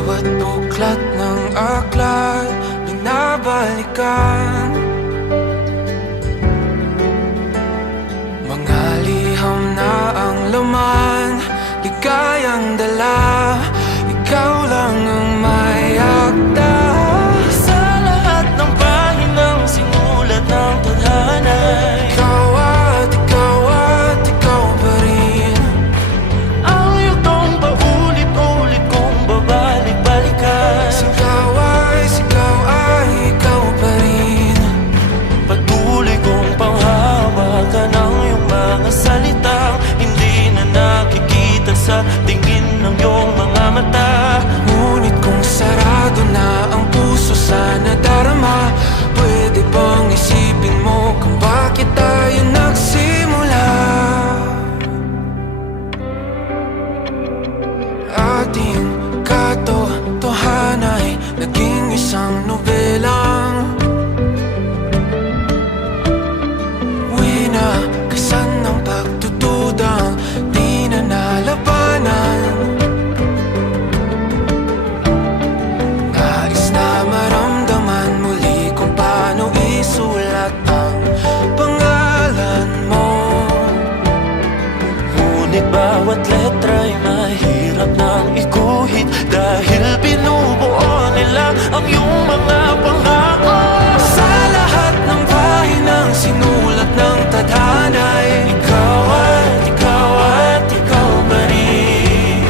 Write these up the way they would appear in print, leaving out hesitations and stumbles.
Bawat buklat ng aklat binabalikan, mga liham na ang laman, ligayang dala, ikaw lang ang may akda. Sa lahat ng pahinang sinulat ng tadhana, Ikaw at ikaw pa rin. ang yugtong paulit-ulit kong babalik-balikan. Sigaw ay ikaw pa rin. Patuloy kong panghawakan ang iyong mga salitang hindi na nakikita sa tingin ng iyong mga mata. Ngunit kung sarado na ang puso sa nadarama, pwede bang isipin mo kung bakit tayo nagsimula? Ating katotohanan ay naging isang nobelang winakasan ng pagtutudang di na nalabanan. Nais na maramdaman muli kung paano isulat ang pangalan mo. Ngunit bawat letra'y mahirap nang iguhit dahil binubuo nila ang iyong mga pangako. Sa lahat ng pahinang sinulat ng tadhana ay Ikaw at ikaw pa rin.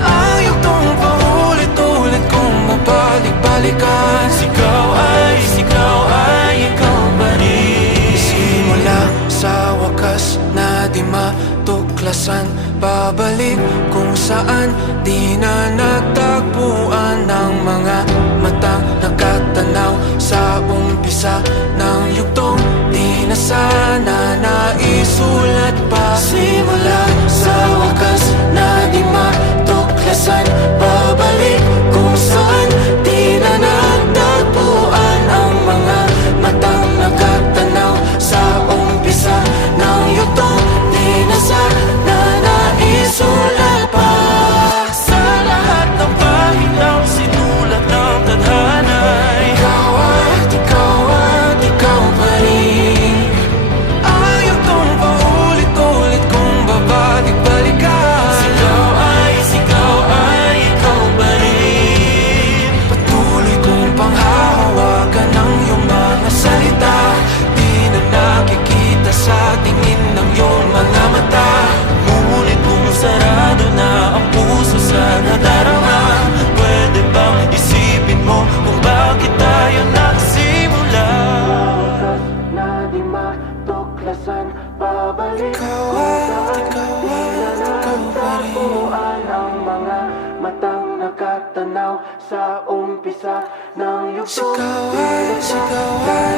ang yugtong paulit-ulit kong mabalik-balikan. Ikaw ay ikaw pa rin. Simula sa wakas na di matuklasan, babalik kung saan di na natagpuan ng mga matang nakatanaw sa umpisa ng yugtong di na sana naisulat pa. Simula sa wakas na di matuklasan, babalik kung saan di na natagpuan ang mga matang nakatanaw sa umpisa ng yugtong di na sana naisulat pa. Sa lahat ng pahinang sinulat ng tadhana, Ikaw at ikaw pa rin. Ang yugtong paulit-ulit kong babalik-balikan. Sigaw ay ikaw pa rin. Patuloy kong panghahawakan ang iyong mga salita, di na nakikita sa tingin ng iyong mga mata. Ngunit kung sarado na ang puso sa nadarama, pwede bang isipin mo kung bakit tayo nagsimula? Na di matuklasan, babalik ikaw at ikaw pa rin. Ang mga matang nakatanaw sa umpisa ng yugtong. Sigaw ay